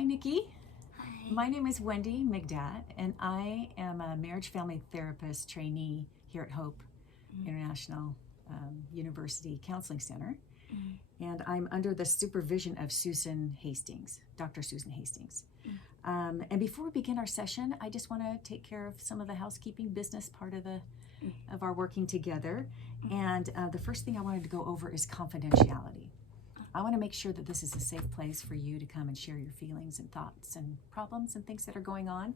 Hi, Nikki. Hi. My name is Wendy McDatt, and I am a marriage family therapist trainee here at Hope International University Counseling Center. And I'm under the supervision of Susan Hastings, Dr. Susan Hastings. And before we begin our session, I just want to take care of some of the housekeeping business part of our working together. And the first thing I wanted to go over is confidentiality. I want to make sure that this is a safe place for you to come and share your feelings and thoughts and problems and things that are going on.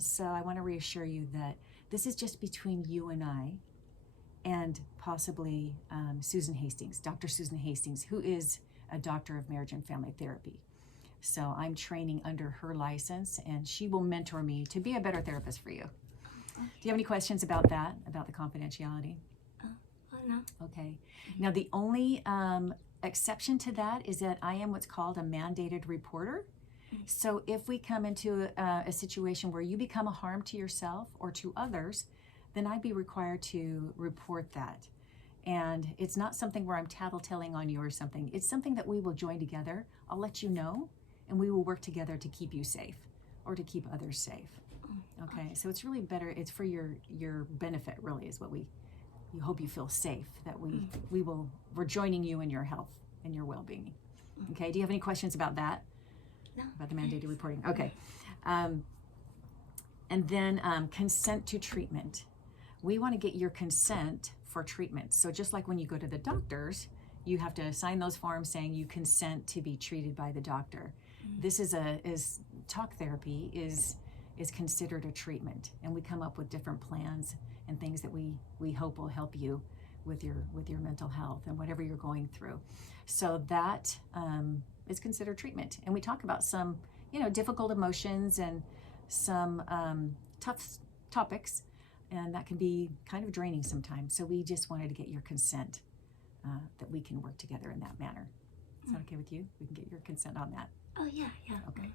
So I want to reassure you that this is just between you and I, and possibly Susan Hastings, Dr. Susan Hastings, who is a doctor of marriage and family therapy. So I'm training under her license, and she will mentor me to be a better therapist for you. Do you have any questions about that, about the confidentiality? No. Okay. Now, the only exception to that is that I am what's called a mandated reporter. So if we come into a situation where you become a harm to yourself or to others, then I'd be required to report that. And it's not something where I'm tattletelling on you or something. It's something that we will join together. I'll let you know, and we will work together to keep you safe or to keep others safe. Okay, so it's really better. It's for your benefit, really, is what we hope you feel safe, that we're joining you in your health and your well-being. Okay, do you have any questions about that? No. About the mandated reporting? Okay. And then consent to treatment. We want to get your consent for treatment. So just like when you go to the doctors, you have to sign those forms saying you consent to be treated by the doctor. This is talk therapy is considered a treatment, and we come up with different plans and things that we hope will help you with your mental health and whatever you're going through. So that is considered treatment, and we talk about some difficult emotions and some tough topics, and that can be kind of draining sometimes. So we just wanted to get your consent that we can work together in that manner. Is that okay with you? We can get your consent on that. Oh yeah. Okay.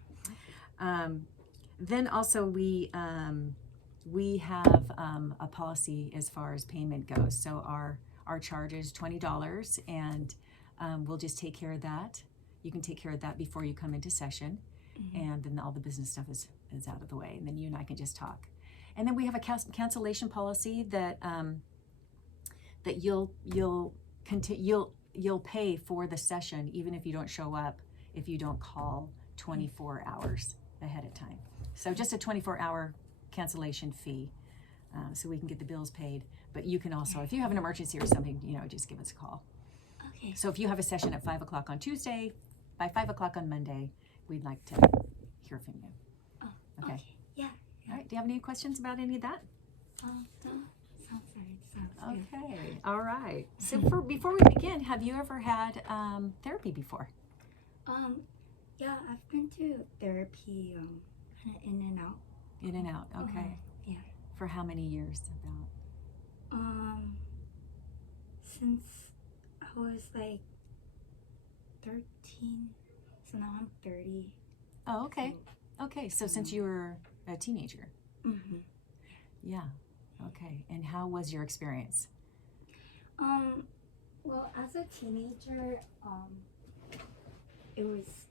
Then also we have a policy as far as payment goes. So our charge is $20, and we'll just take care of that. You can take care of that before you come into session, and then all the business stuff is out of the way, and then you and I can just talk. And then we have a cancellation policy that you'll pay for the session even if you don't show up, if you don't call 24 hours ahead of time. So just a 24-hour cancellation fee, so we can get the bills paid. But you can also, if you have an emergency or something, just give us a call. Okay. So if you have a session at 5 o'clock on Tuesday, by 5 o'clock on Monday, we'd like to hear from you. Oh, Okay. Yeah. All right. Do you have any questions about any of that? No. Sounds good. Okay. All right. So before we begin, have you ever had therapy before? Yeah, I've been to therapy, kind of in and out. In and out. Okay. Yeah. For how many years? About? Since I was like 13, so now I'm 30. Oh, okay. Okay. So since you were a teenager. Yeah. Okay. And how was your experience? Well, as a teenager, it was,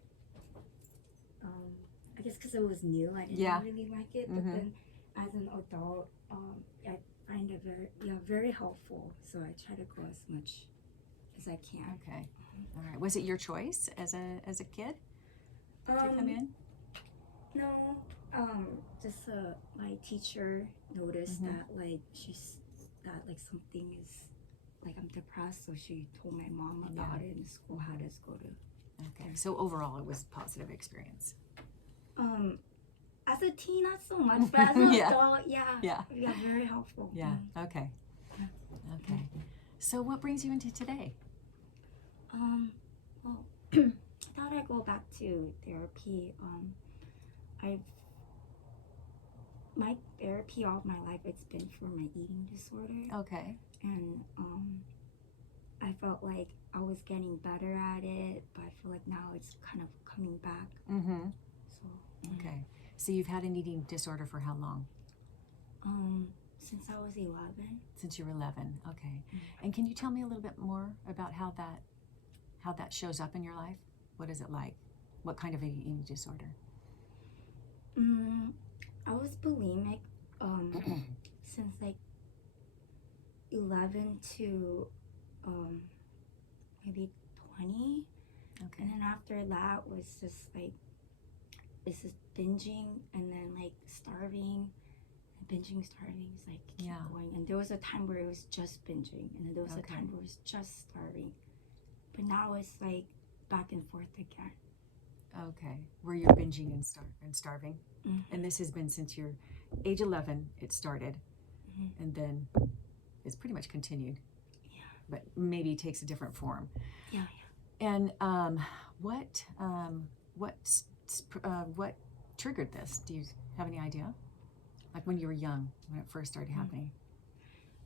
I guess because it was new, I didn't really like it. But then, as an adult, I find it very helpful. So I try to go as much as I can. Okay. All right. Was it your choice as a kid to come in? No. Just my teacher noticed that that something is I'm depressed, so she told my mom about it in school how to go to. Okay. So overall, it was a positive experience. As a teen, not so much, but as an adult, yeah, very helpful. Yeah. Okay. Okay. So what brings you into today? Well, I thought I'd go back to therapy. My therapy all my life, it's been for my eating disorder. Okay. And I felt like I was getting better at it, but I feel like now it's kind of coming back. So. Okay. So you've had an eating disorder for how long? Since I was 11. Since you were 11. Okay. And can you tell me a little bit more about how that shows up in your life? What is it like? What kind of eating disorder? I was bulimic since like 11 to maybe 20. Okay. And then after that was just like, it's just binging and then like starving. And binging, starving is like keep Yeah. going. And there was a time where it was just binging, and then there was a Okay. time where it was just starving. But now it's like back and forth again. Okay. Where you're binging and starving. Mm-hmm. And this has been since you're age 11, it started. Mm-hmm. And then it's pretty much continued. Yeah. But maybe takes a different form. Yeah. And what triggered this? Do you have any idea? Like when you were young, when it first started happening?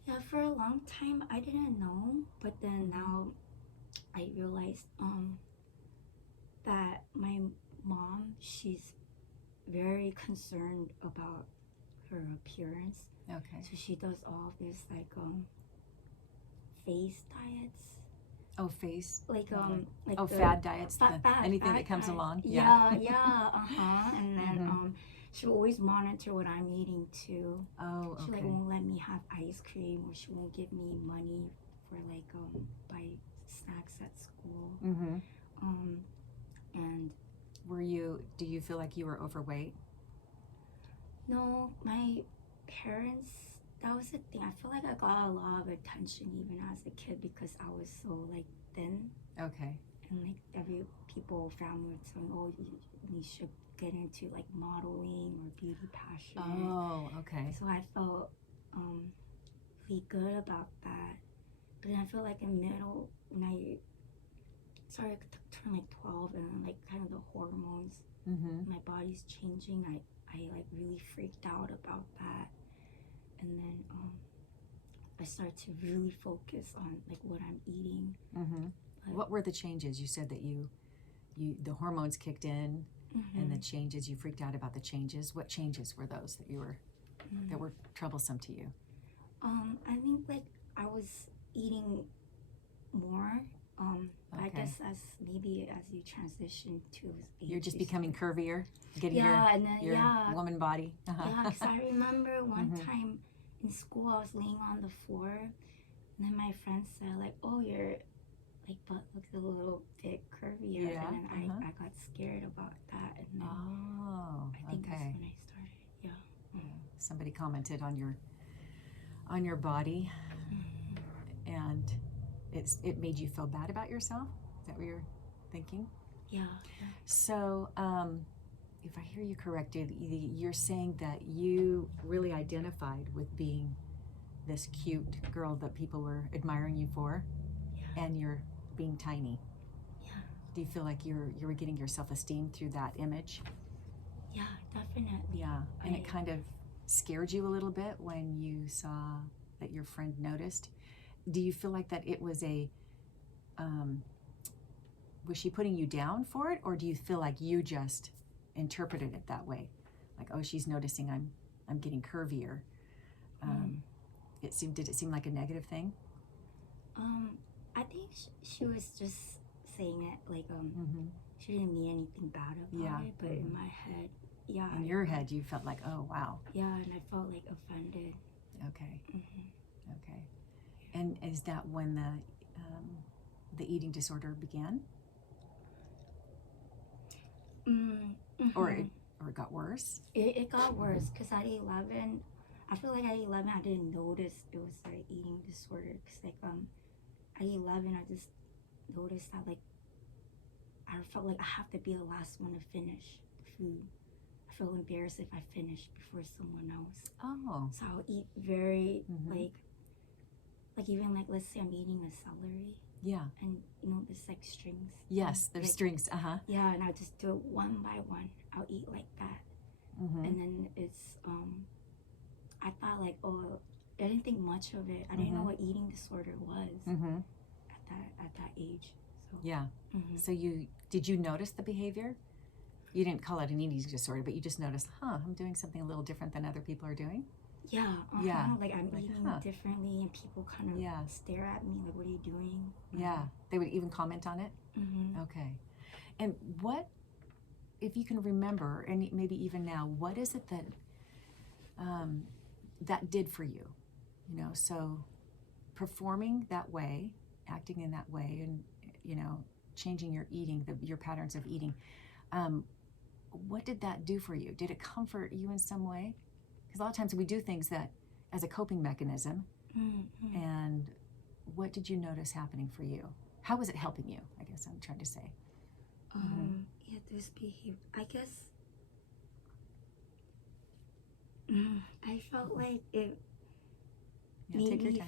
Yeah, for a long time I didn't know, but then now I realized that my mom, she's very concerned about her appearance. Okay. So she does all this like face diets. Oh, face. Like like Oh, the fad diets. Anything fat that comes diets. along. Yeah, And then Mhm. she will always monitor what I'm eating too. Oh, She okay. like won't let me have ice cream, or she won't give me money for like buy snacks at school. Mm-hmm. And Do you feel like you were overweight? no, my parents, that was the thing. I feel like I got a lot of attention even as a kid because I was so like thin, Okay. and like people family were saying, oh, you should get into like modeling or beauty pageant. Oh, okay. So I felt really good about that. But then I feel like in middle, when I started to turn like 12, and then like kind of the hormones, Mm-hmm. my body's changing, I like really freaked out about that. And then I started to really focus on like what I'm eating. Mm-hmm. What were the changes? You said that the hormones kicked in, and the changes, you freaked out about the changes. What changes were those that were troublesome to you? I think like I was eating more. I Okay. guess as maybe as you transition to age, You're just you becoming start- curvier, getting and then your woman body. yeah. Because I remember one Mhm. time in school I was laying on the floor, and then my friend said like, "Oh, your like butt looks a little bit curvier," Yeah, and then I got scared about that, and then Oh, I think that's okay. when I started. Yeah. Somebody commented on your body, and it made you feel bad about yourself. Is that what you're thinking? Yeah. So, if I hear you correctly, you're saying that you really identified with being this cute girl that people were admiring you for, Yeah. and you're being tiny. Yeah. Do you feel like you were getting your self-esteem through that image? Yeah, definitely. Yeah, and it kind of scared you a little bit when you saw that your friend noticed. Do you feel like that it was was she putting you down for it, or do you feel like you just interpreted it that way? Like, oh, she's noticing I'm getting curvier. Did it seem like a negative thing? I think she was just saying it like she didn't mean anything bad about it, but in my head, yeah. In your head, you felt like, oh, wow. Yeah, and I felt like offended. Okay. Okay. And is that when the eating disorder began? Or it got worse? It got worse because at 11, I feel like at 11 I didn't notice it was an eating disorder, because like at 11 I just noticed that like I felt like I have to be the last one to finish the food. I feel embarrassed if I finish before someone else. Oh. So I'll eat very like even like, let's say I'm eating a celery. Yeah. And you know there's like strings. Yes, there's like, strings. Yeah, and I just do it one by one. I'll eat like that. And then it's I thought like, oh, I didn't think much of it. I didn't know what eating disorder was at that age. So yeah. So did you notice the behavior? You didn't call it an eating disorder, but you just noticed, I'm doing something a little different than other people are doing? Yeah. Yeah. Like I'm eating differently, and people kind of stare at me like, what are you doing? Yeah. They would even comment on it? Okay. And what if you can remember, and maybe even now, what is it that that did for you? You know, so performing that way, acting in that way, and you know, changing your eating, your patterns of eating. What did that do for you? Did it comfort you in some way? Because a lot of times we do things that as a coping mechanism. Mm-hmm. And what did you notice happening for you? How was it helping you? I guess I'm trying to say. Yeah, this behavior. I guess I felt like it Yeah, made take your me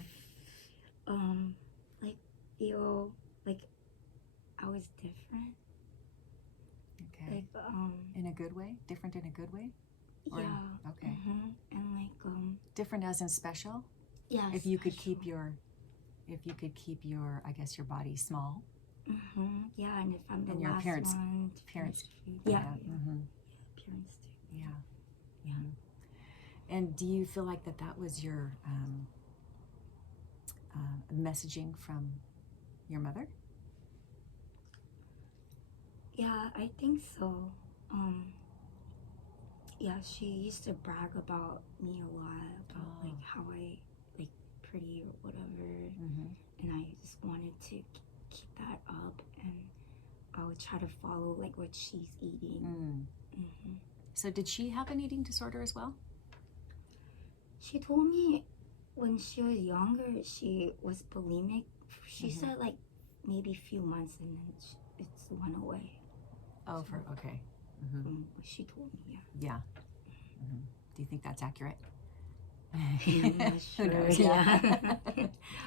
time. like feel like I was different. Okay. Like In a good way? Different in a good way? Or yeah. okay. And like Different as in special? yeah. If you could special. keep your, I guess, your body small. Yeah, and if I'm the And your last parents- one to parents- finish food. Yeah. Mm-hmm. Parents too. Yeah. Yeah. And do you feel like that was your messaging from your mother? Yeah, I think so. Yeah, she used to brag about me a lot, about like how I like pretty or whatever, and I just wanted to keep that up, and I would try to follow like what she's eating. So did she have an eating disorder as well? She told me when she was younger she was bulimic. She said like maybe a few months and then it's went away. Oh, okay. From what she told me, Yeah. Do you think that's accurate? I'm not sure. Who knows? Yeah.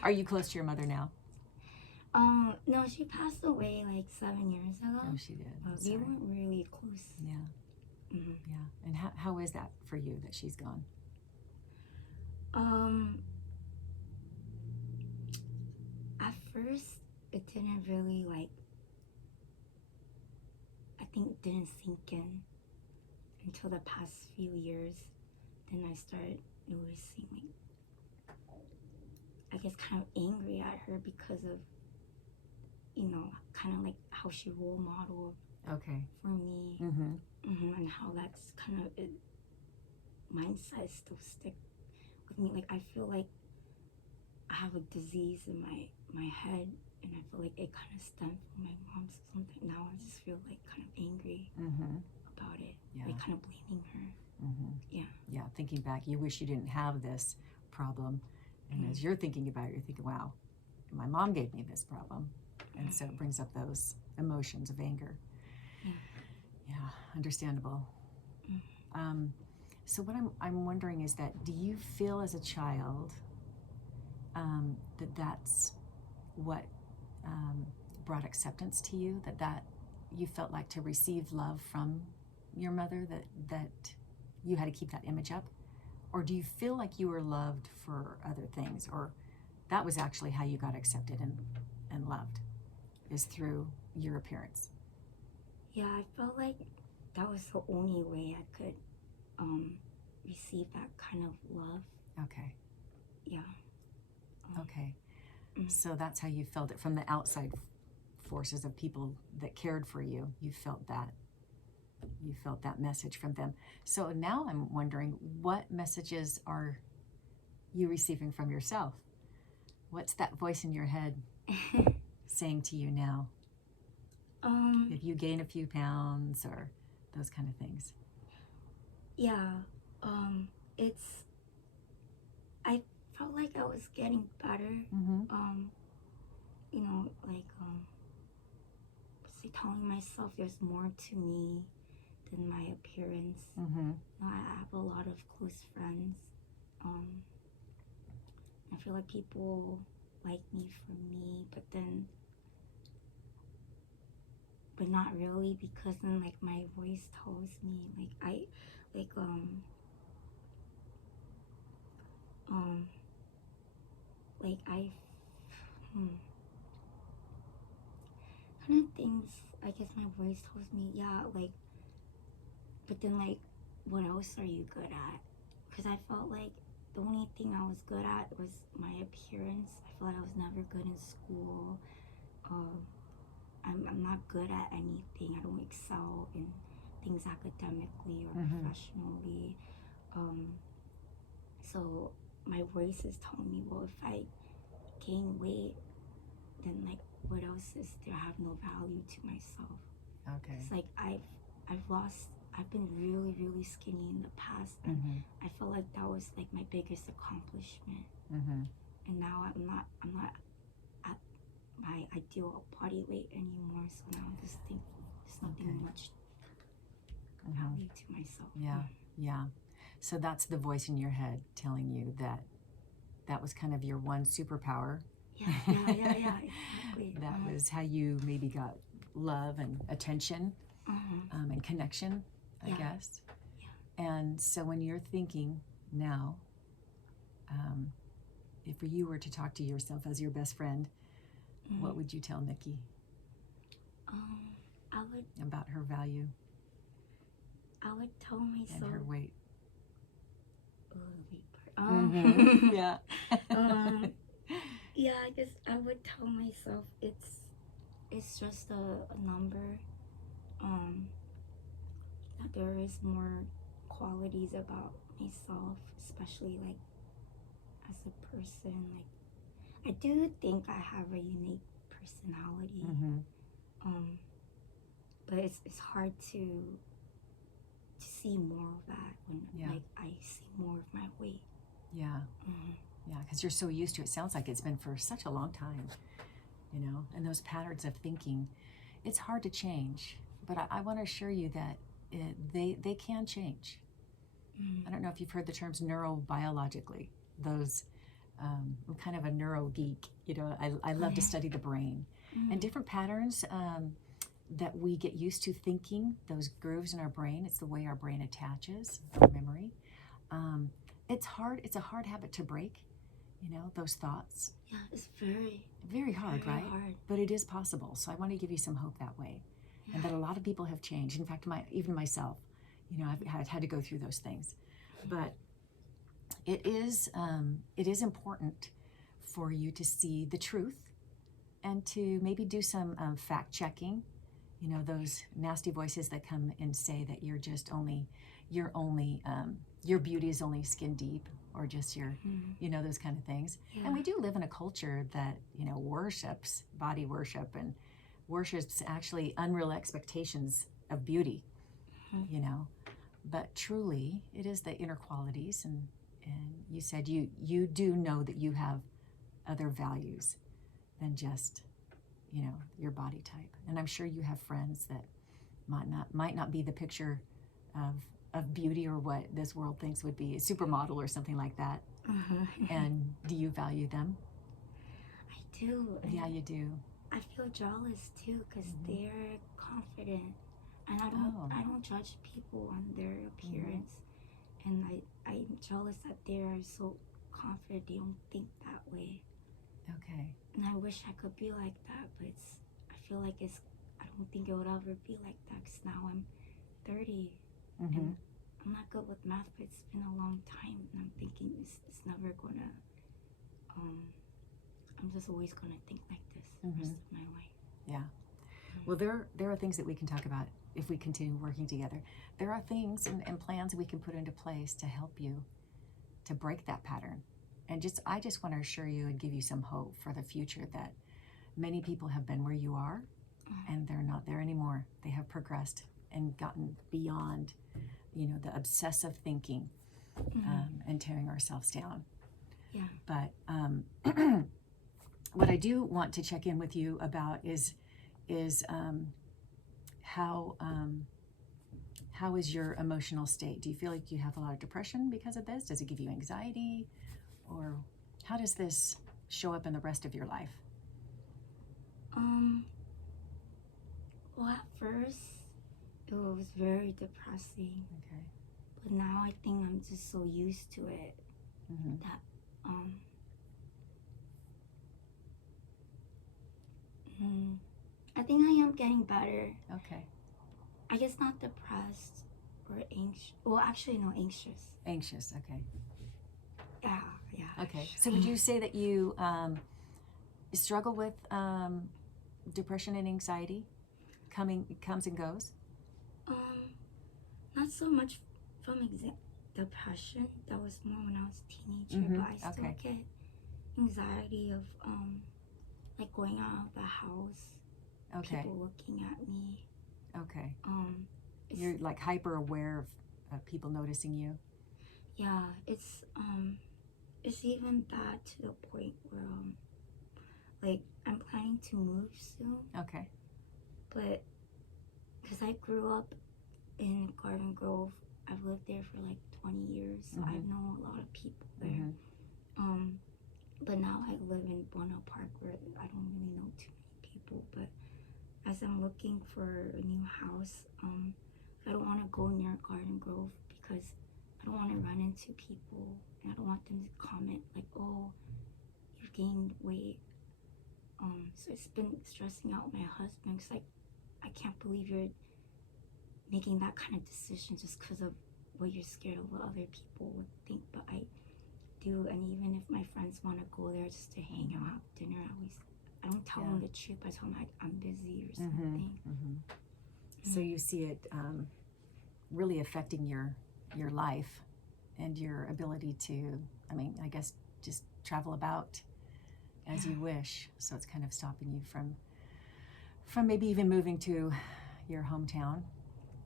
Are you close to your mother now? No, she passed away like 7 years ago. Oh, she did. We weren't really close. Yeah. Yeah. And how is that for you that she's gone? At first it didn't really like, I think it didn't sink in until the past few years. Then I started noticing like, I guess kind of angry at her because of, you know, kind of like how she role modeled for me. And how that's kind of mindset still stick with me. Like I feel like I have a disease in my head, and I feel like it kind of stemmed from my mom's or something. Now I just feel like kind of angry about it. Yeah. Like kind of blaming her. Yeah. Yeah, thinking back, you wish you didn't have this problem. And as you're thinking about it, you're thinking, wow, my mom gave me this problem. And so it brings up those emotions of anger. Yeah, understandable. So what I'm wondering is that, do you feel as a child that's what brought acceptance to you, that you felt like to receive love from your mother, that you had to keep that image up? Or do you feel like you were loved for other things, or that was actually how you got accepted and loved, is through your appearance? Yeah, I felt like that was the only way I could receive that kind of love. Okay. Yeah. Okay. So that's how you felt it from the outside forces of people that cared for you. You felt that message from them. So now I'm wondering, what messages are you receiving from yourself? What's that voice in your head saying to you now? If you gain a few pounds or those kind of things. Yeah. I felt like I was getting better. You know, like telling myself there's more to me than my appearance. You know, I have a lot of close friends. I feel like people like me for me, but not really, because then like my voice tells me like I kind of things, I guess my voice tells me, yeah, like, but then like, what else are you good at? Because I felt like the only thing I was good at was my appearance. I feel like I was never good in school. I'm not good at anything. I don't excel in things academically or Mhm. professionally. So my voice is telling me, well, if I gain weight, then like what else is there? I have no value to myself. Okay. It's like I've been really, really skinny in the past, and Mhm. I felt like that was like my biggest accomplishment. Mhm. And now I'm not at my ideal body weight anymore. So now I'm just thinking there's nothing Okay. much Mhm. value to myself. Yeah. Yeah. So that's the voice in your head telling you that that was kind of your one superpower. Yeah, exactly. That was how you maybe got love and attention and connection, I Yeah. guess. Yeah. And so when you're thinking now, if you were to talk to yourself as your best friend, what would you tell Nikki I would about her value tell myself and her weight? Yeah. Yeah, I guess I would tell myself it's just a number. That there is more qualities about myself, especially like as a person. Like I do think I have a unique personality. But it's hard to see more of that when like I see more of my weight. Yeah. Yeah, because you're so used to it. Sounds like it's been for such a long time, you know, and those patterns of thinking, it's hard to change. But I want to assure you that they can change. I don't know if you've heard the terms neurobiologically. Those, I'm kind of a neuro geek. You know, I love to study the brain and different patterns that we get used to thinking. Those grooves in our brain. It's the way our brain attaches our memory. It's hard. It's a hard habit to break. You know, those thoughts. Yeah, it's very, very hard, very right? hard. But it is possible. So I want to give you some hope that way, and that a lot of people have changed. In fact, even myself, you know, I've had to go through those things. But it is important for you to see the truth and to maybe do some fact checking. You know, those nasty voices that come and say that your beauty is only skin deep, or just your, you know, those kind of things. Yeah. And we do live in a culture that, you know, worships body worship and worships actually unreal expectations of beauty, you know. But truly, it is the inner qualities. And you said you do know that you have other values than just, you know, your body type. And I'm sure you have friends that might not be the picture of beauty or what this world thinks would be a supermodel or something like that. And do you value them? I do. Yeah, you do. I feel jealous too because they're confident, and I don't judge people on their appearance, and I'm jealous that they're so confident they don't think that way. Okay. And I wish I could be like that, but I feel like I don't think it would ever be like that because now I'm 30 and I'm not good with math, but it's been a long time, and I'm thinking it's never gonna, I'm just always gonna think like this the rest of my life. Yeah. Well, there are things that we can talk about if we continue working together. There are things and plans we can put into place to help you to break that pattern. And I just want to assure you and give you some hope for the future that many people have been where you are and they're not there anymore. They have progressed and gotten beyond, you know, the obsessive thinking and tearing ourselves down. Yeah. But what I do want to check in with you about is how is your emotional state? Do you feel like you have a lot of depression because of this? Does it give you anxiety? Or how does this show up in the rest of your life? Well, at first it was very depressing. Okay. But now I think I'm just so used to it that I think I am getting better. Okay. I guess not depressed or anxious. Well, actually, no, anxious. Anxious. Okay. Yeah. Okay. So would you say that you struggle with depression and anxiety? Comes and goes? not so much from depression. That was more when I was a teenager, but I still Okay. get anxiety of like going out of the house, Okay. people looking at me. Okay. It's, You're like hyper aware of people noticing you. yeah, it's even bad to the point where like I'm planning to move soon. Okay. But because I grew up in Garden Grove, I've lived there for like 20 years, so I know a lot of people there. But now I live in Buono Park where I don't really know too many people. But as I'm looking for a new house, I don't want to go near Garden Grove because I don't want to run into people, and I don't want them to comment like, "Oh, you've gained weight." So it's been stressing out my husband because like I can't believe you're making that kind of decision just because of what you're scared of what other people would think. But I do, and even if my friends want to go there just to hang out, have dinner, I don't tell them the truth. I tell them I'm busy or something. So you see it really affecting your life and your ability to, I mean, I guess just travel about as you wish. So it's kind of stopping you from maybe even moving to your hometown.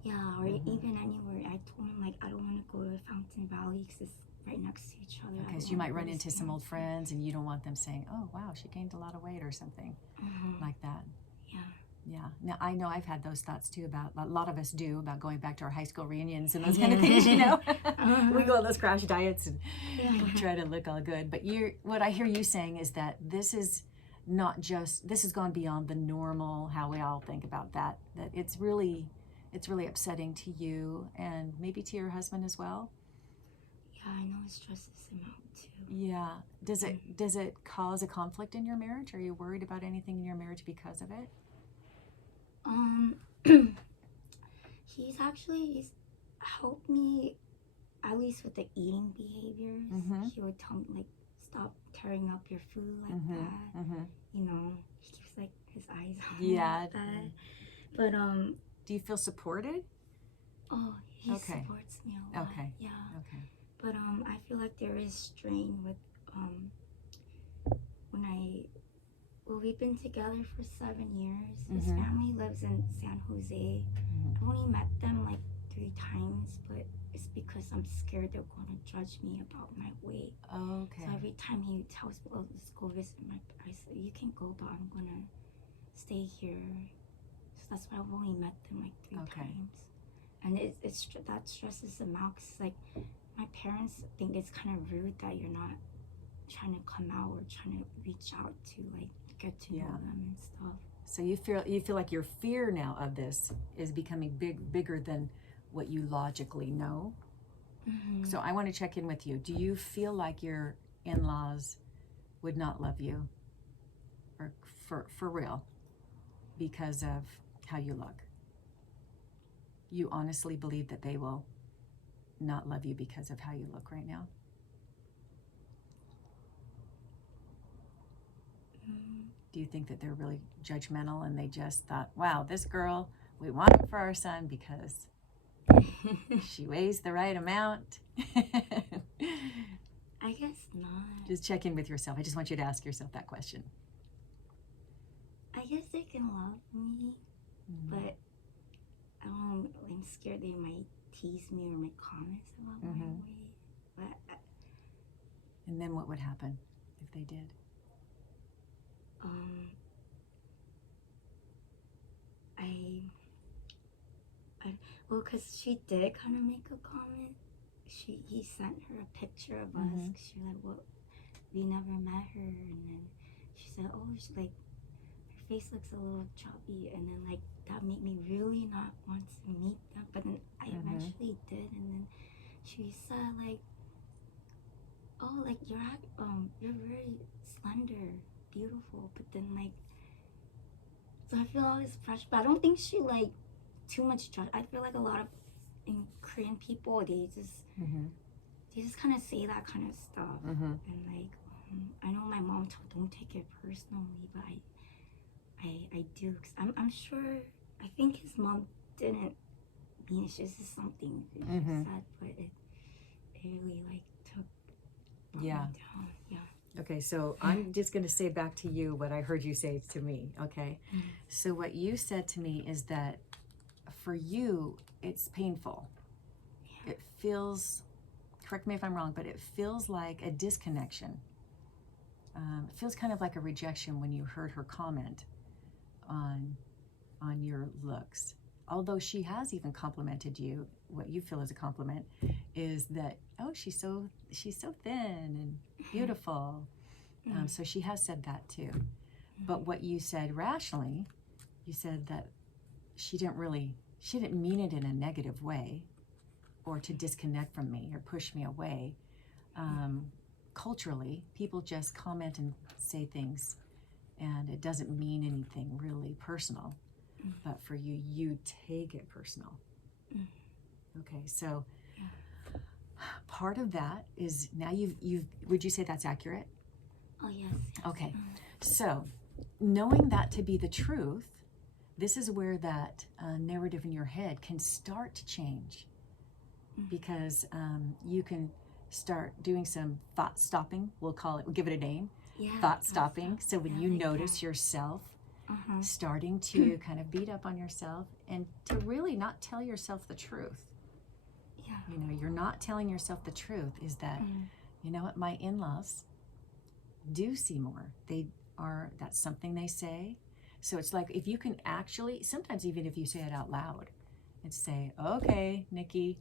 Yeah, or even anywhere. I told him like I don't want to go to Fountain Valley because it's right next to each other. Because you might run into some old friends and you don't want them saying, "Oh, wow, she gained a lot of weight" or something like that. Yeah. Yeah. Now, I know I've had those thoughts too about, a lot of us do, about going back to our high school reunions and those kind of things, you know. We go on those crash diets and try to look all good. But what I hear you saying is that this is not just, this has gone beyond the normal, how we all think about that, that it's really upsetting to you and maybe to your husband as well. Yeah, I know it stresses him out too. Yeah. Does it cause a conflict in your marriage? Are you worried about anything in your marriage because of it? He's helped me at least with the eating behaviors. He would tell me like stop tearing up your food like that. You know, he keeps like his eyes on me like that. But do you feel supported? Oh, he supports me a lot. Okay. Yeah. Okay. But I feel like there is strain with when we've been together for 7 years. His family lives in San Jose. I've only met them like 3 times, but it's because I'm scared they're going to judge me about my weight. Okay. So every time he tells me, "Oh, let's go visit I say, you can go, but I'm going to stay here." So that's why I've only met them like 3 times. And that stresses them out because like my parents think it's kind of rude that you're not trying to come out or trying to reach out to like get to know them and stuff. So you feel like your fear now of this is becoming bigger than what you logically know. So I want to check in with you. Do you feel like your in-laws would not love you, or for real, because of how you look? You honestly believe that they will not love you because of how you look right now? Do you think that they're really judgmental and they just thought, wow, this girl, we want her for our son because she weighs the right amount? I guess not. Just check in with yourself. I just want you to ask yourself that question. I guess they can love me, but I'm scared they might tease me or make comments about my weight. But and then what would happen if they did? Well, because she did kind of make a comment. He sent her a picture of us. She was like, "Well, we never met her," and then she said, "Oh, she's like, her face looks a little chubby," and then like that made me really not want to meet them. But then I eventually did, and then she said like, "Oh, like you're very slender, beautiful," but then like, so I feel all this pressure. But I don't think she like too much judge. I feel like a lot of in Korean people they just kind of say that kind of stuff, and like I know my mom told don't take it personally, but I do. Cause I'm sure I think his mom didn't mean. It's just something she Mhm. said, but it really like took brought Yeah. me down. Yeah. Okay, so I'm just going to say back to you what I heard you say to me, okay? So what you said to me is that for you, it's painful. It feels, correct me if I'm wrong, but it feels like a disconnection. It feels kind of like a rejection when you heard her comment on your looks. Although she has even complimented you, what you feel is a compliment is that, oh, she's so thin and beautiful. So she has said that too. But what you said rationally, you said that she didn't mean it in a negative way or to disconnect from me or push me away. Culturally, people just comment and say things, and it doesn't mean anything really personal. But for you, you take it personal. Okay, so part of that is now you've would you say that's accurate? Oh yes. Okay, so knowing that to be the truth, this is where that narrative in your head can start to change, because you can start doing some thought stopping. We'll give it a name. Yeah. Thought stopping. So when you like notice that. yourself starting to kind of beat up on yourself and to really not tell yourself the truth. Yeah. You know, you're not telling yourself the truth is that, you know what, my in-laws do see more. That's something they say. So it's like if you can actually, sometimes even if you say it out loud and say, okay, Nikki,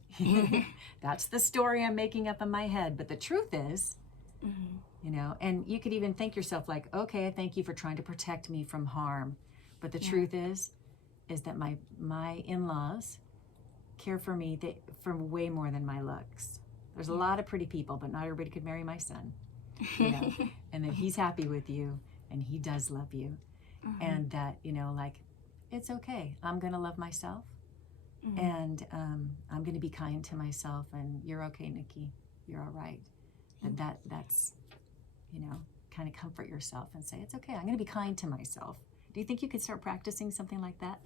that's the story I'm making up in my head. But the truth is, you know, and you could even think yourself like, okay, thank you for trying to protect me from harm. But the truth is that my in-laws care for me for way more than my looks. There's a lot of pretty people, but not everybody could marry my son. You know, and that he's happy with you and he does love you. And that, you know, like, it's okay. I'm going to love myself. And I'm going to be kind to myself. And you're okay, Nikki. You're all right. That's, you know, kind of comfort yourself and say, it's okay. I'm going to be kind to myself. Do you think you could start practicing something like that?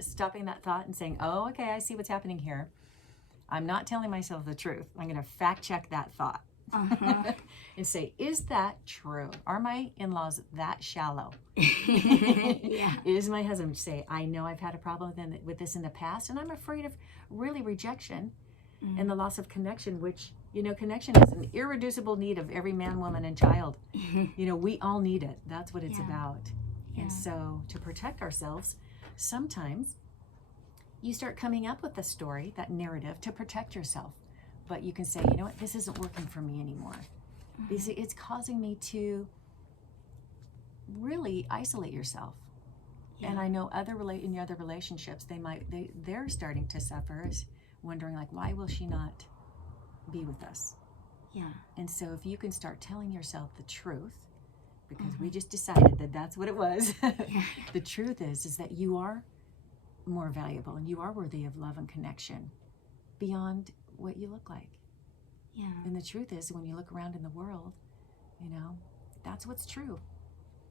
Stopping that thought and saying, oh, okay, I see what's happening here. I'm not telling myself the truth. I'm going to fact check that thought. And say, is that true? Are my in-laws that shallow? Yeah. Is my husband say, I know I've had a problem with this in the past, and I'm afraid of really rejection and the loss of connection, which, you know, connection is an irreducible need of every man, woman, and child. You know, we all need it. That's what it's about. And so to protect ourselves, sometimes you start coming up with a story, that narrative, to protect yourself. But you can say, you know what, this isn't working for me anymore. It's causing me to really isolate yourself. And I know in other relationships, they're starting to suffer, is wondering like, why will she not be with us? Yeah. And so if you can start telling yourself the truth, because we just decided that that's what it was. The truth is that you are more valuable and you are worthy of love and connection beyond what you look like. Yeah. And the truth is, when you look around in the world, you know, that's what's true.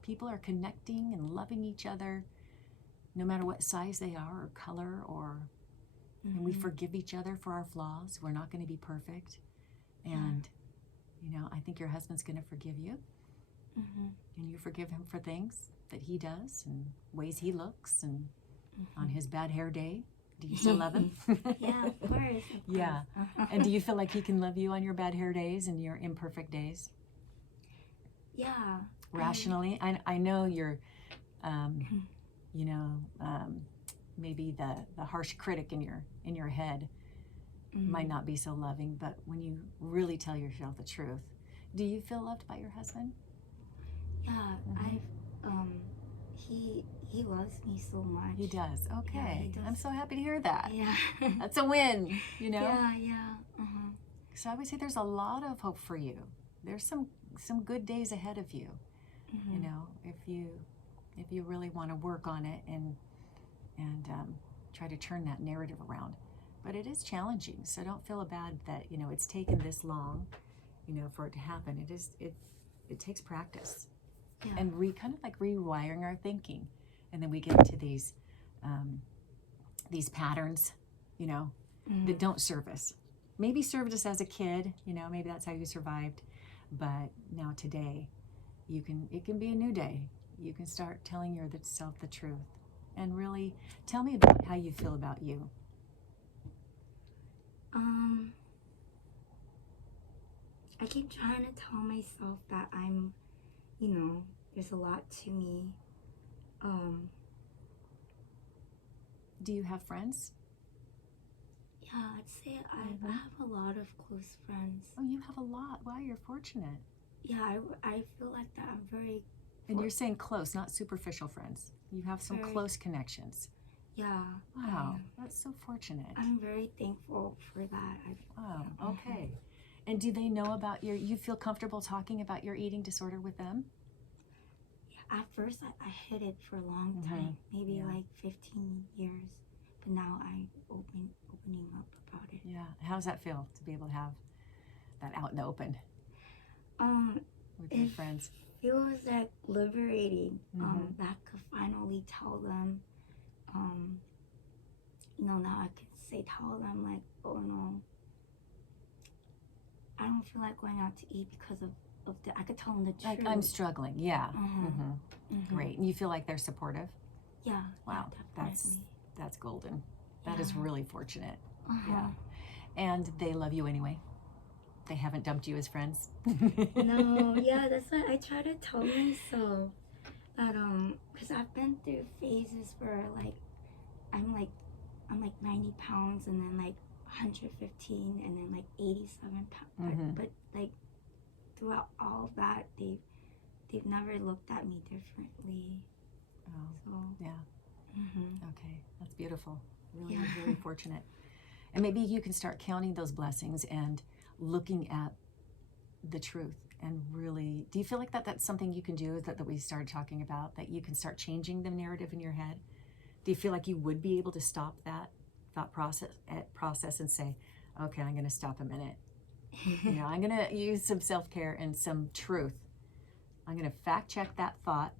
People are connecting and loving each other, no matter what size they are or color, and we forgive each other for our flaws. We're not going to be perfect. And, you know, I think your husband's going to forgive you. And you forgive him for things that he does and ways he looks and on his bad hair day. Do you still love him? Yeah, of course. Yeah. And do you feel like he can love you on your bad hair days and your imperfect days? Yeah. Rationally? I know you're, you know, maybe the harsh critic in your head might not be so loving, but when you really tell yourself the truth, do you feel loved by your husband? Yeah, he loves me so much. He does. Okay. Yeah, he does. I'm so happy to hear that. Yeah. That's a win, you know? Yeah. So I would say there's a lot of hope for you. There's some good days ahead of you. You know, if you really want to work on it and try to turn that narrative around. But it is challenging, so don't feel bad that, you know, it's taken this long, you know, for it to happen. It takes practice. Yeah. And kind of like rewiring our thinking. And then we get into these patterns, you know, that don't serve us. Maybe served us as a kid, you know, maybe that's how you survived. But now today, it can be a new day. You can start telling yourself the truth. And really, tell me about how you feel about you. I keep trying to tell myself that I'm, you know, there's a lot to me. Do you have friends? Yeah, I'd say I have a lot of close friends. Oh, you have a lot. Wow, you're fortunate. Yeah, I feel like that I'm very... And you're saying close, not superficial friends. You have some close connections. Yeah. Wow, that's so fortunate. I'm very thankful for that. Wow, okay. And do they know about you feel comfortable talking about your eating disorder with them? Yeah, at first I hid it for a long time, maybe like 15 years. But now I'm opening up about it. Yeah. How does that feel to be able to have that out in the open with your friends? It feels like liberating. That I could finally tell them. You know, now I could tell them like, oh no, I don't feel like going out to eat because of the... I could tell them the truth. Like, I'm struggling. Yeah. Great. And you feel like they're supportive? Yeah. Wow. Yeah, that's golden. That is really fortunate. Yeah. And they love you anyway. They haven't dumped you as friends. No, yeah, that's what I try to tell myself. That because I've been through phases where like I'm like 90 pounds and then like 115 and then like 87 pounds. But like throughout all of that, they've never looked at me differently. Oh, so yeah. Okay, that's beautiful. Really, really fortunate. And maybe you can start counting those blessings and looking at the truth and really, do you feel like that's something you can do that we started talking about, that you can start changing the narrative in your head? Do you feel like you would be able to stop that thought process and say, okay, I'm going to stop a minute. You know, I'm going to use some self-care and some truth. I'm going to fact check that thought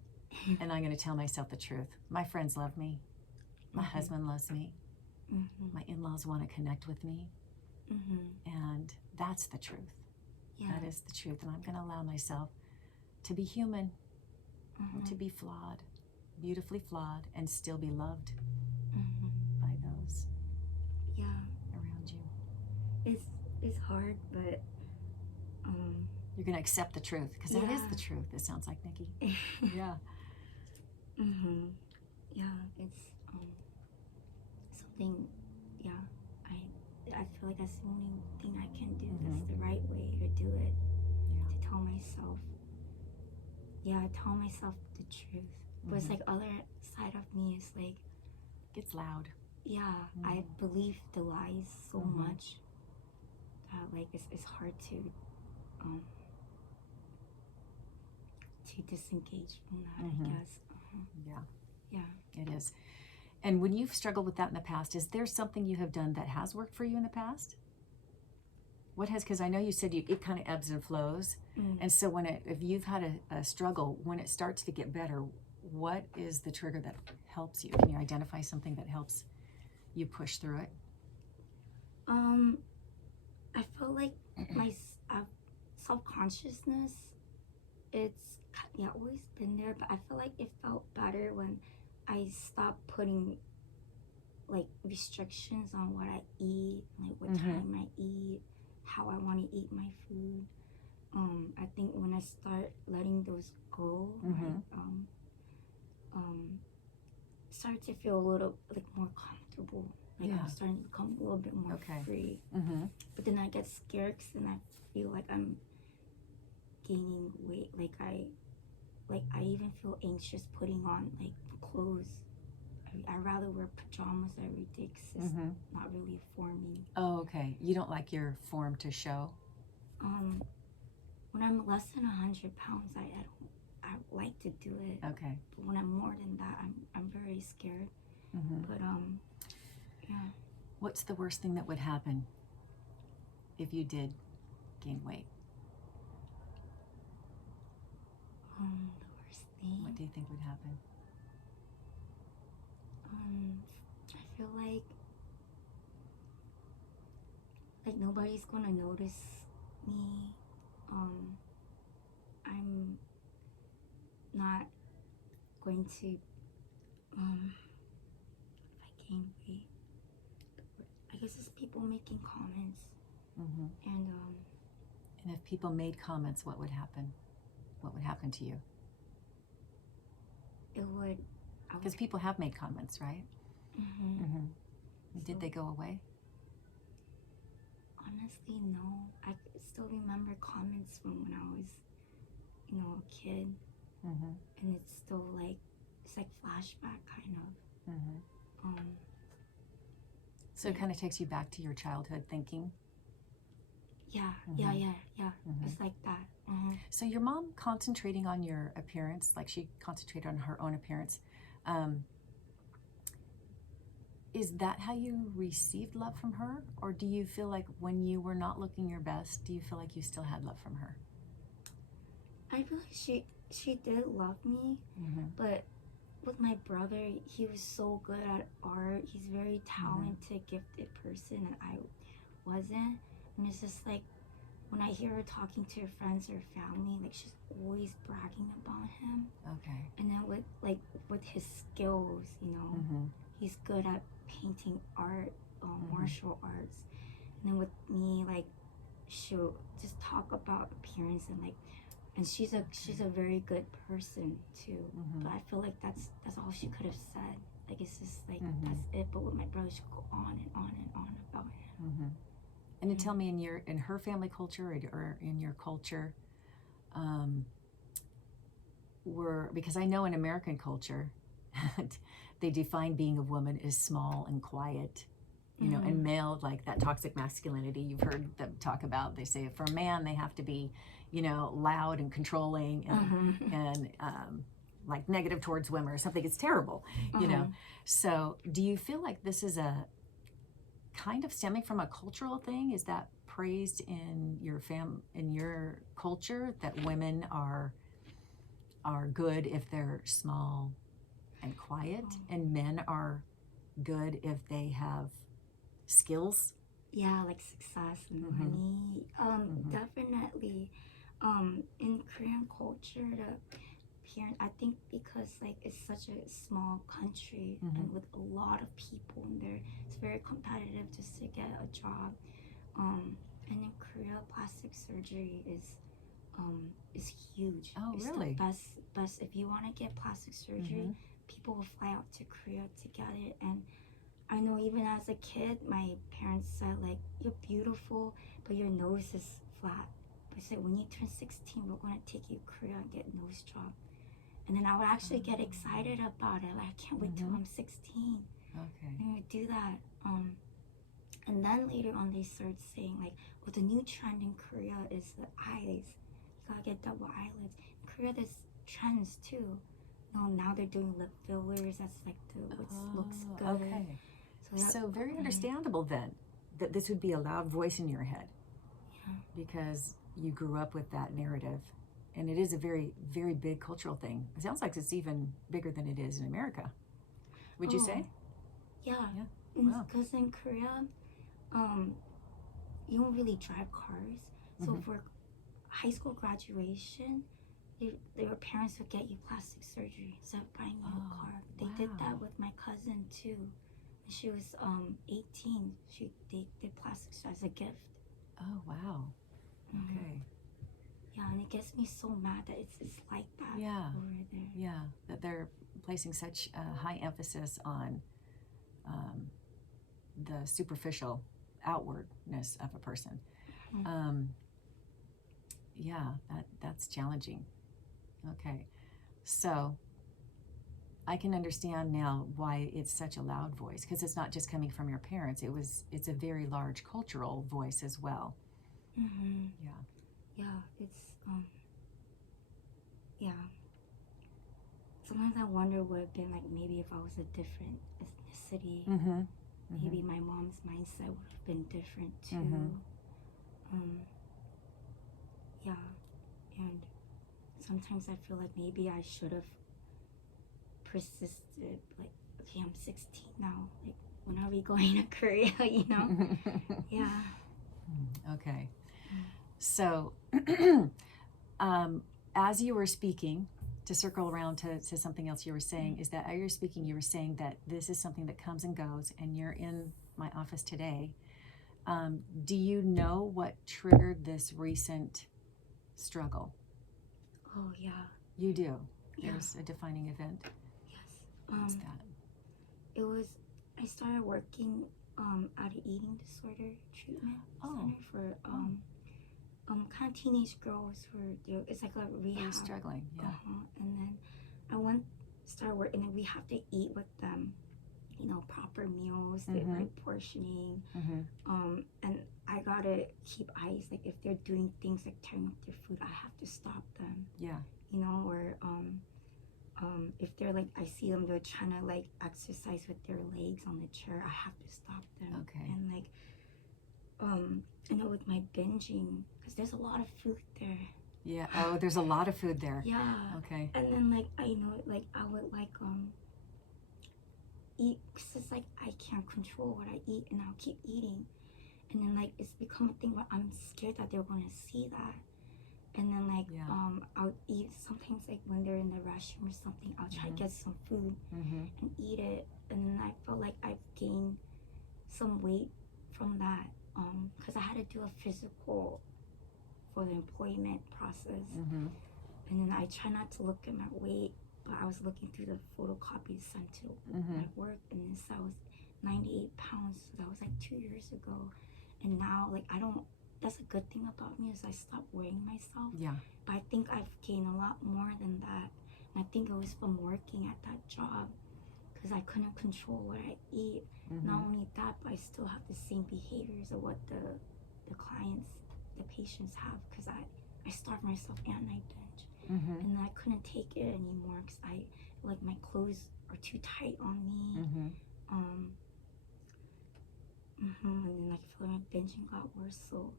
and I'm going to tell myself the truth. My friends love me. My husband loves me. My in-laws want to connect with me. And that's the truth. That is the truth. And I'm going to allow myself to be human, to be flawed, beautifully flawed, and still be loved by those around you. It's hard, but you're going to accept the truth, because that is the truth. It sounds like Nikki. Yeah. Yeah, it's something. Yeah, I feel like that's the only thing I can do. That's the right way to do it. To tell myself. Yeah, tell myself the truth. But it's like other side of me is like gets loud. Yeah, I believe the lies so much that like it's hard to disengage from that. I guess. Yeah, it is. And when you've struggled with that in the past, is there something you have done that has worked for you in the past? What has, because I know you said it kind of ebbs and flows. And so if you've had a struggle, when it starts to get better, what is the trigger that helps you? Can you identify something that helps you push through it? I feel like my self-consciousness, it's always been there, but I feel like it felt better when I stopped putting like restrictions on what I eat, like what time I eat, how I want to eat my food. I think when I start letting those go, start to feel a little like more comfortable. Like I'm starting to become a little bit more free. But then I get scared because then I feel like I'm gaining weight. Like I even feel anxious putting on like clothes. I rather wear pajamas every day because it's not really forming. Oh, okay. You don't like your form to show? When I'm less than 100 pounds, I like to do it. Okay. But when I'm more than that, I'm very scared. But yeah. What's the worst thing that would happen if you did gain weight? The worst thing. What do you think would happen? I feel like like nobody's gonna notice me. I'm not going to if I can't wait. I guess it's people making comments Mm-hmm. and And if people made comments, what would happen? What would happen to you? it would. Because people have made comments, right? Mm-hmm. Mm-hmm. Did So- they go away? Honestly, no. I still remember comments from when I was, a kid, Mm-hmm. and it's like flashback kind of. Mm-hmm. So it kind of takes you back to your childhood thinking. Yeah, Mhm. yeah. Mhm. It's like that. Mm-hmm. So your mom concentrating on your appearance, like she concentrated on her own appearance, is that how you received love from her? Or do you feel like when you were not looking your best, do you feel like you still had love from her? I feel like she did love me, Mm-hmm. but with my brother, he was so good at art. He's a very talented, gifted person, and I wasn't. And it's just like when I hear her talking to her friends or family, like she's always bragging about him. Okay. And then with his skills, Mm-hmm. he's good at painting art, martial arts. And then with me, like she'll just talk about appearance and she's a very good person too. Mm-hmm. But I feel like that's all she could have said. Like it's just like Mhm. that's it. But with my brother, she could go on and on and on about him. Mm-hmm. And to tell me in her family culture or in your culture, because I know in American culture, they define being a woman as small and quiet, and male, like that toxic masculinity you've heard them talk about. They say for a man, they have to be, loud and controlling and like negative towards women or something. It's terrible, So do you feel like this is a kind of stemming from a cultural thing? Is that praised in your culture that women are good if they're small and quiet, and men are good if they have skills? Yeah, like success and Mhm. money. Mhm. Definitely. In Korean culture, I think because like it's such a small country and with a lot of people in there, it's very competitive just to get a job. And in Korea, plastic surgery is huge. Oh, it's really? the best. If you want to get plastic surgery, people will fly out to Korea to get it. And I know even as a kid, my parents said like, you're beautiful, but your nose is flat. But I said, when you turn 16, we're going to take you to Korea and get nose job. And then I would actually get excited about it. Like, I can't wait till I'm 16. Okay. And we would do that. And then later on, they started saying like, well, the new trend in Korea is the eyes. You gotta get double eyelids. In Korea, there's trends too. Now they're doing lip fillers. That's like what looks good. Okay. So very understandable then that this would be a loud voice in your head. Yeah. Because you grew up with that narrative, and it is a very, very big cultural thing. It sounds like it's even bigger than it is in America. Would you say? Yeah. Yeah. Wow. Because in Korea, you don't really drive cars. So for high school graduation, your parents would get you plastic surgery instead of buying you a car. They did that with my cousin too. When she was 18, they did plastic surgery as a gift. Oh, wow. Okay. Yeah, and it gets me so mad that it's like that over there. Yeah, that they're placing such a high emphasis on the superficial outwardness of a person. Yeah, that's challenging. Okay, so I can understand now why it's such a loud voice, because it's not just coming from your parents. It's a very large cultural voice as well. Yeah, it's yeah. Sometimes I wonder what it'd been like maybe if I was a different ethnicity. Maybe my mom's mindset would have been different too. Yeah, and sometimes I feel like maybe I should have persisted. Like, okay, I'm 16 now. Like, when are we going to Korea? Yeah. Okay. So, as you were speaking, to circle around to something else you were saying, is that as you were speaking, you were saying that this is something that comes and goes, and you're in my office today. Do you know what triggered this recent struggle? Oh yeah. You do. Yeah. There's a defining event. Yes. What's that? It was, I started working at an eating disorder treatment center for kind of teenage girls who are, it's like a rehab. They're struggling, yeah. And then I started working, and we have to eat with them, you know, proper meals, the right portioning. And I gotta keep eyes, like if they're doing things like tearing up their food, I have to stop them. Yeah. You know, or if they're like, I see them, they're trying to like exercise with their legs on the chair, I have to stop them. Okay. And like, I know with my binging, because there's a lot of food there. Yeah. Oh, there's a lot of food there. Yeah. Okay. And then like, I know, like I would like eat, because it's like I can't control what I eat, and I'll keep eating. And then like it's become a thing where I'm scared that they're going to see that. And then like I'll eat sometimes, like when they're in the restroom or something, I'll try to get some food and eat it. And then I felt like I've gained some weight from that, because I had to do a physical for the employment process. And then I try not to look at my weight, but I was looking through the photocopies sent to my work, and this I was 98 pounds. So that was like 2 years ago. And now like I don't, that's a good thing about me, is I stopped weighing myself. Yeah. But I think I've gained a lot more than that. And I think it was from working at that job, because I couldn't control what I eat. Not only that, but I still have the same behaviors of what the clients, the patients have, because I starve myself and I binge. And I couldn't take it anymore, because I, like my clothes are too tight on me. And then like I feel like my binging got worse, so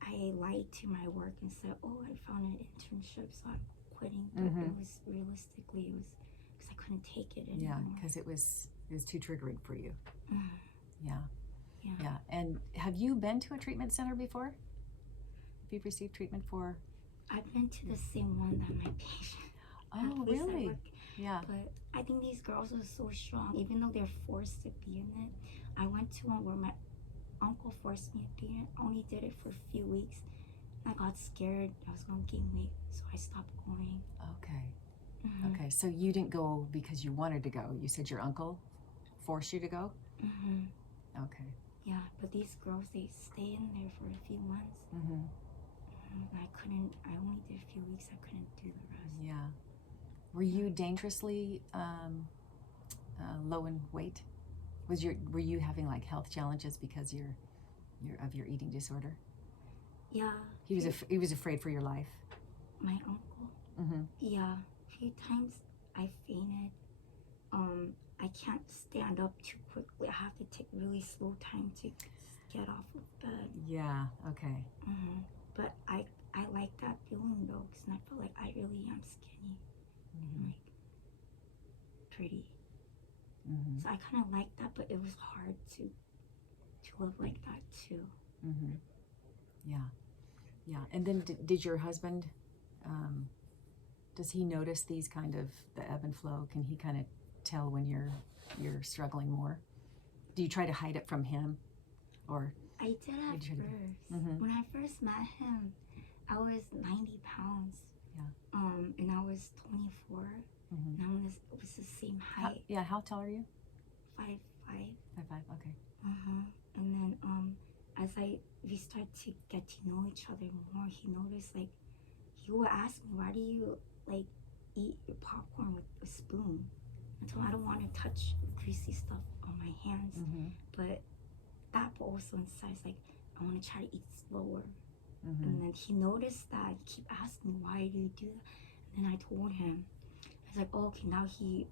I lied to my work and said, oh, I found an internship, so I'm quitting. But it was realistically, it was because I couldn't take it anymore. Yeah, because it was too triggering for you. Yeah. Yeah. Yeah. And have you been to a treatment center before? Have you received treatment for? I've been to the same one that my patient. Oh, really? Yeah. But I think these girls are so strong, even though they're forced to be in it. I went to one where my uncle forced me to be in it. Only did it for a few weeks. I got scared I was going to gain weight, so I stopped going. Okay. Okay, so you didn't go because you wanted to go. You said your uncle forced you to go? Okay. Yeah, but these girls, they stay in there for a few months. I only did a few weeks. I couldn't do the rest. Yeah. Were you dangerously low in weight? Were you having like health challenges because of your eating disorder? Yeah. He was afraid for your life. My uncle. Yeah. A few times I fainted. I can't stand up too quickly. I have to take really slow time to get off of bed. Yeah. Okay. But I like that feeling though, because I feel like I really am skinny and like pretty. So I kind of like that, but it was hard to live like that too. Yeah. Yeah. And then did your husband, does he notice these kind of the ebb and flow? Can he kind of tell when you're struggling more? Do you try to hide it from him, or? I did at first. When I first met him, I was 90 pounds. Yeah. And I was 24. And it was the same height. How tall are you? 5'5". 5'5". Okay. And then as we started to get to know each other more, he noticed, like, he would ask me, why do you like eat your popcorn with a spoon? I told him I don't want to touch greasy stuff on my hands. But that also inside is like, I want to try to eat slower. And then he noticed that. He keep asking me, why do you do that? And then I told him. I was like, oh, okay, now he's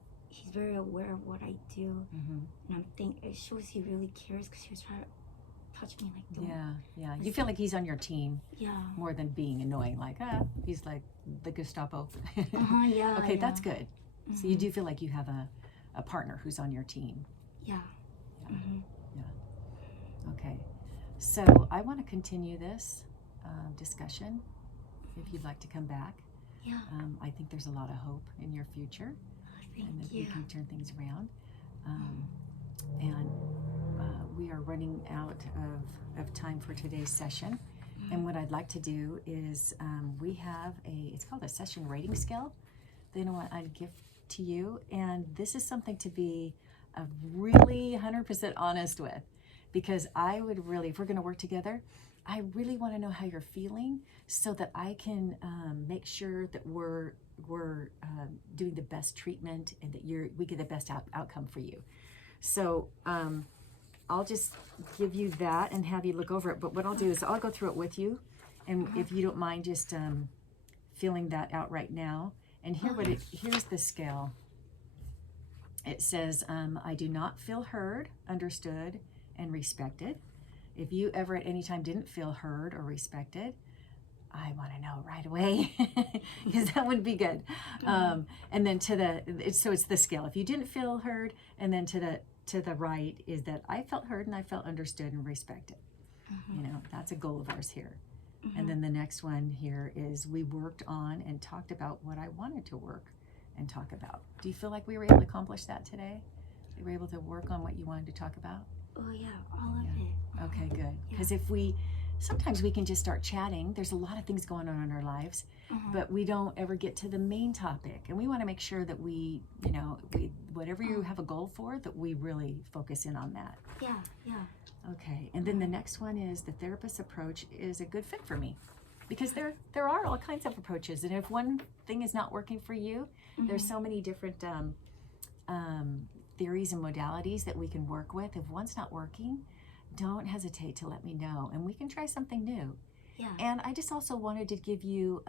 very aware of what I do. And I'm thinking, it shows he really cares, because he was trying to touch me like, don't. Yeah. You feel like he's on your team. Yeah. More than being annoying, like, he's like the Gestapo. Yeah. Okay, that's good. So you do feel like you have a partner who's on your team. Yeah. Yeah. Okay. So I want to continue this discussion if you'd like to come back. Yeah. I think there's a lot of hope in your future, Thank and that you. we can turn things around. And we are running out of time for today's session. And what I'd like to do is we have it's called a session rating scale that I'd give to you. And this is something to be really 100% honest with, because I would really, if we're going to work together, I really want to know how you're feeling so that I can make sure that we're doing the best treatment and that we get the best outcome for you. So I'll just give you that and have you look over it. But what I'll do is I'll go through it with you, and if you don't mind just filling that out right now. And here's the scale. It says, I do not feel heard, understood, and respected. If you ever at any time didn't feel heard or respected, I want to know right away, because that would be good. And then so it's the scale. If you didn't feel heard, and then to the right is that I felt heard and I felt understood and respected. You know, that's a goal of ours here. And then the next one here is we worked on and talked about what I wanted to work and talk about. Do you feel like we were able to accomplish that today? You were able to work on what you wanted to talk about? Oh yeah, all of it. Okay, good. Because sometimes we can just start chatting. There's a lot of things going on in our lives, but we don't ever get to the main topic. And we want to make sure that we whatever you have a goal for, that we really focus in on that. Yeah. Okay, and then the next one is the therapist approach is a good fit for me, because there are all kinds of approaches, and if one thing is not working for you, there's so many different theories and modalities that we can work with. If one's not working, don't hesitate to let me know, and we can try something new. Yeah. And I just also wanted to give you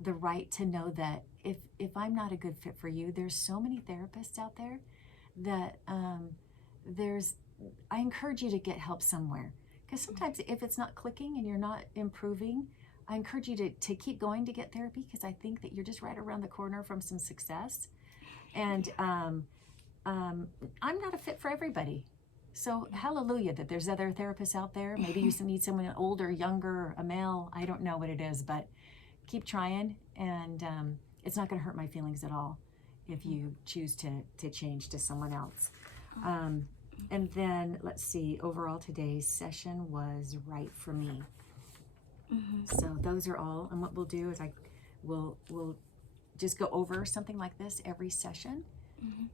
the right to know that if I'm not a good fit for you, there's so many therapists out there that I encourage you to get help somewhere. Because sometimes if it's not clicking and you're not improving, I encourage you to keep going to get therapy, because I think that you're just right around the corner from some success. And I'm not a fit for everybody. So hallelujah that there's other therapists out there. Maybe you need someone older, younger, a male. I don't know what it is, but keep trying. And it's not going to hurt my feelings at all if you choose to change to someone else. And then let's see, overall today's session was right for me. So those are all. And what we'll do is we'll just go over something like this every session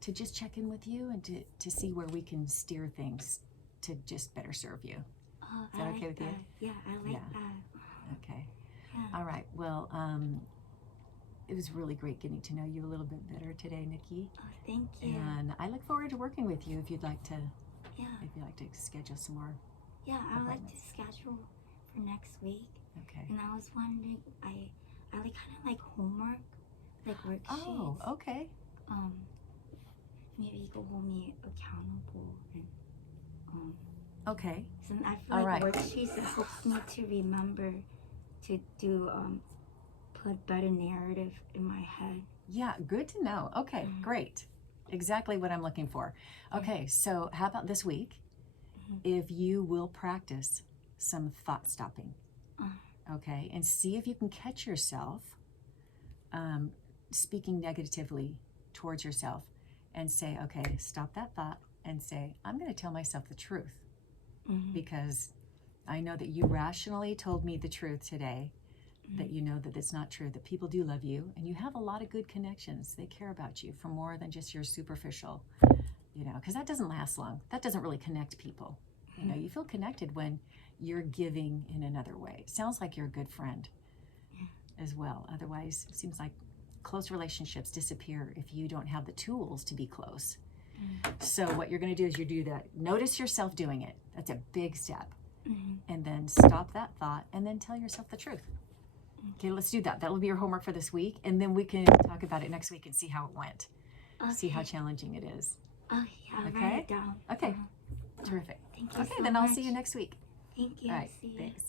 to just check in with you and to see where we can steer things to just better serve you. Is that okay with you? Yeah, I like that. Okay. Yeah. All right. Well, it was really great getting to know you a little bit better today, Nikki. Oh, thank you. And I look forward to working with you if you'd like to. Yeah. If you'd like to schedule some more. Yeah, I would like to schedule for next week. Okay. And I was wondering, I like kind of like homework, like worksheets. Oh, okay. Maybe you could hold me accountable and Okay. So I feel like worksheets it helps me to remember to do put better narrative in my head. Yeah, good to know. Okay, great. Exactly what I'm looking for. Okay, so how about this week? If you will practice some thought stopping, okay, and see if you can catch yourself speaking negatively towards yourself, and say, okay, stop that thought and say, I'm going to tell myself the truth, because I know that you rationally told me the truth today, that you know that it's not true, that people do love you, and you have a lot of good connections. They care about you for more than just your superficial, because that doesn't last long. That doesn't really connect people. You feel connected when you're giving in another way. It sounds like you're a good friend as well. Otherwise, it seems like close relationships disappear if you don't have the tools to be close. So what you're going to do is you do that. Notice yourself doing it. That's a big step. And then stop that thought and then tell yourself the truth. Okay, let's do that. That'll be your homework for this week, and then we can talk about it next week and see how it went. Okay. See how challenging it is. Okay, I'll write it down. Okay, terrific. Thank you okay, so then much. I'll see you next week. Thank you. All right, See you. thanks.